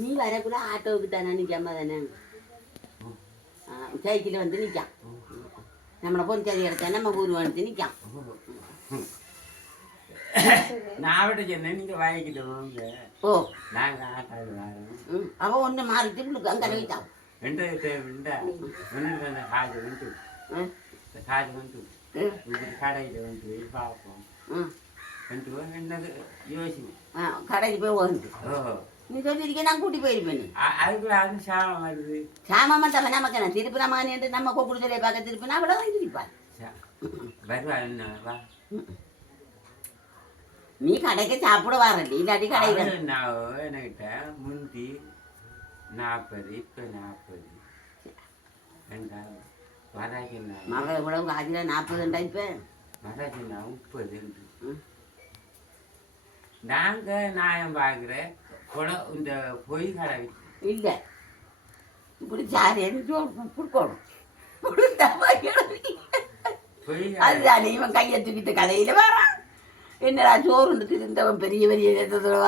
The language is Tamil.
நீ வரக்குள்ள ஆட்டோவுக்கு தானே நிற்காம தானே சைக்கிள் வந்து நிற்கான் நம்மளை பொறிச்சது எடுத்தா நம்ம ஊர் வந்து நிற்கான் நான் விட சொன்னேன் நீங்க வாங்கிக்கிட்டு வாங்க. ஓ நாங்க ஆட்டாது வரோம். அவன் ஒன்று மாறிட்டு உங்களுக்கு அங்கே வைத்தான் ரெண்டு ஒன்று காஜு வந்து காஜு வந்து கடையில் வந்து பார்ப்போம் வந்து என்னது யோசிக்கும் கடைக்கு போய் வந்து ஓ நீ சொல்லியிருக்கேன் நான் கூட்டி போயிருப்பேன் அதுக்குள்ள அது சாமம் வருது சாமான் தவிர நமக்கு நான் திருப்பி நம்ம நம்ம கூப்பிடுதலை பார்க்க திருப்பினா அவ்வளோ தான் திருப்பாள் வருவா என்ன வா நீ கடைக்கு சாப்பிட வரல இல்லாட்டி கடைக்கு என்கிட்ட முந்தி 40 இப்போ 40 வராக்கி மகளை இவ்வளவு காதில் 40 இப்போ வராக்கி 30 நாங்கள் நியாயம் பார்க்குறேன் இந்த பொய் கடை இல்லை இப்படி சாரி கொடுக்கணும் அதுதான் இவன் கையை தூக்கிட்டு கடையில் வரான் என்னடா சோறு இருந்தவன் பெரிய பெரிய